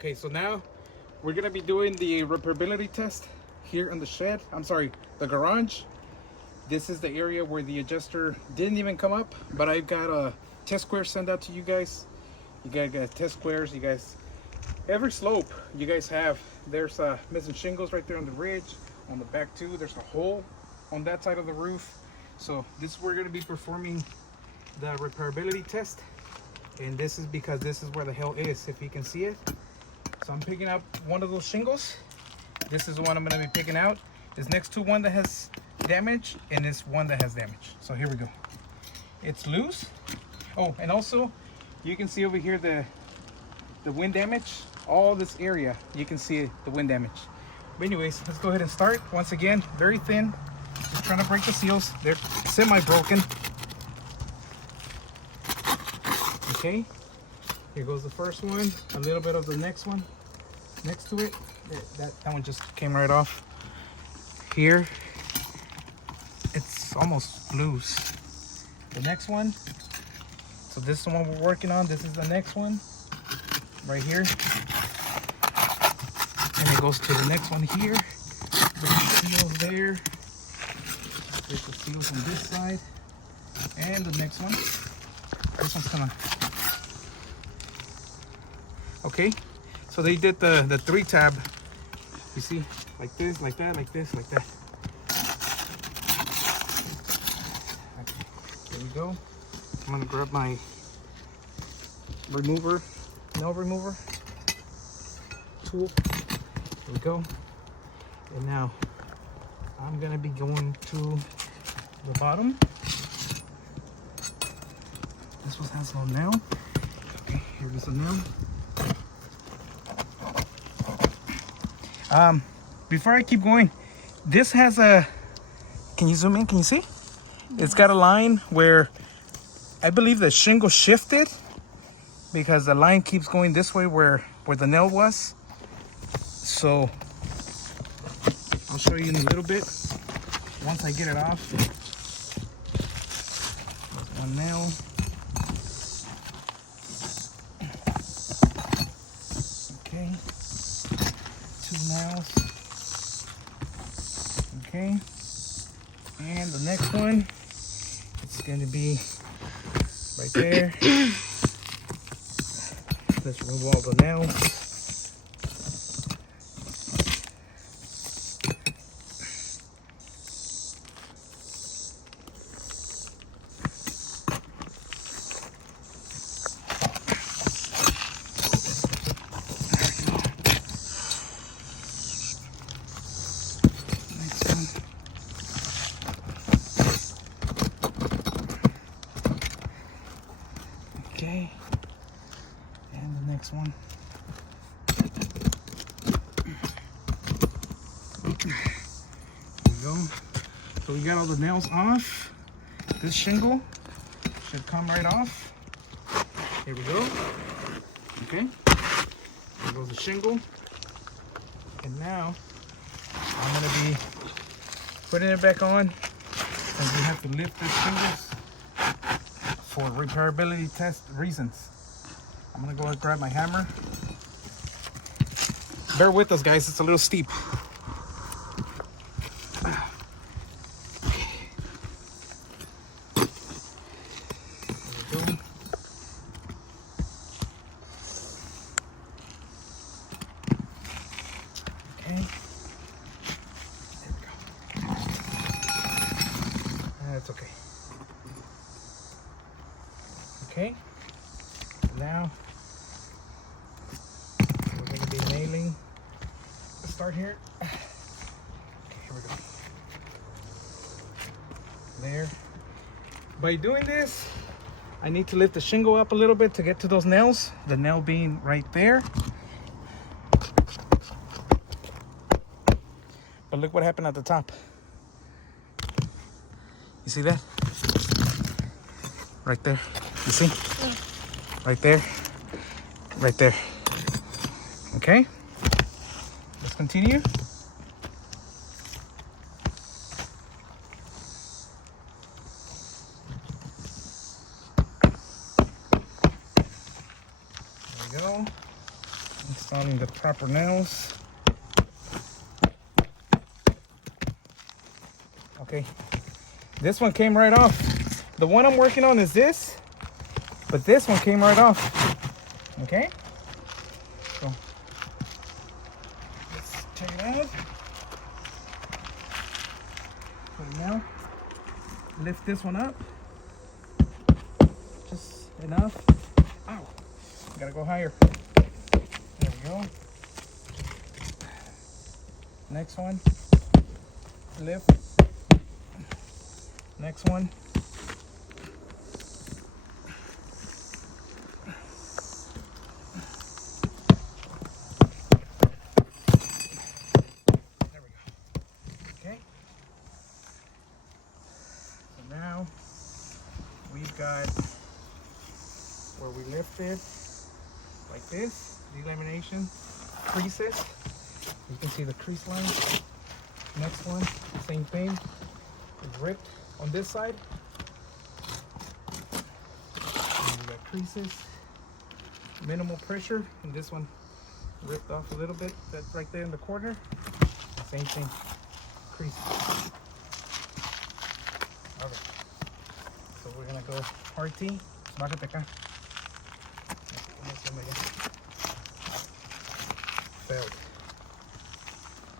Okay, so now we're gonna be doing the repairability test here in the shed. I'm sorry, the garage. This is the area where the adjuster didn't even come up, but I got a test square sent out to you guys. You guys got test squares. You guys, every slope you guys have, there's missing shingles right there on the ridge. On the back too, there's a hole on that side of the roof. So this is where we're gonna be performing the repairability test. And this is because this is where the hell is, if you can see it. So I'm picking up one of those shingles. This is the one I'm gonna be picking out. This next to one that has damage, and this one that has damage. So here we go. It's loose. Oh, and also you can see over here the wind damage. All this area, you can see the wind damage. But anyways, let's go ahead and start. Once again, very thin. Just trying to break the seals. They're semi-broken. Okay, here goes the first one. A little bit of the next one next to it. That one just came right off. Here, it's almost loose. The next one, so this is the one we're working on. This is the next one right here, and it goes to the next one here. There's the seals there. There's the seals on this side, and the next one. This one's kind of okay. So they did the 3-tab. You see, like this, like that, like this, like that. Okay, there we go. I'm gonna grab my remover, nail remover tool. There we go. And now I'm gonna be going to the bottom. This one has no nail. Okay, here is a nail. Before I keep going, this has a, can you zoom in? Can you see? It's got a line where I believe the shingle shifted because the line keeps going this way where the nail was. So I'll show you in a little bit once I get it off. There's one nail. Okay, 2 nails. Okay, and the next one, it's going to be right there. Let's remove all the nails. Okay, and the next one. There we go. So we got all the nails off. This shingle should come right off. Here we go. Okay, there goes the shingle. And now I'm gonna be putting it back on, and we have to lift this shingles for repairability test reasons. I'm gonna go and grab my hammer. Bear with us, guys, it's a little steep. There we go. Okay. There we go. That's okay. Okay, now we're going to be nailing. Let's start here. Okay, here we go. There. By doing this, I need to lift the shingle up a little bit to get to those nails. The nail being right there. But look what happened at the top. You see that? Right there. You see? Right there. Right there. Okay. Let's continue. There we go. Let's Installing the proper nails. Okay, this one came right off. The one I'm working on is this, but this one came right off. Okay, so let's check it out. So now, lift this one up, just enough. Ow, gotta go higher. There we go. Next one, lift. Next one. There we go. Okay. So now we've got where we lifted like this, delamination, creases. You can see the crease line. Next one, same thing. It's ripped on this side. And we got creases, minimal pressure, and this one ripped off a little bit. That's right there in the corner. Same thing, crease. Okay. So we're gonna go hard T. Bájate acá. Failed.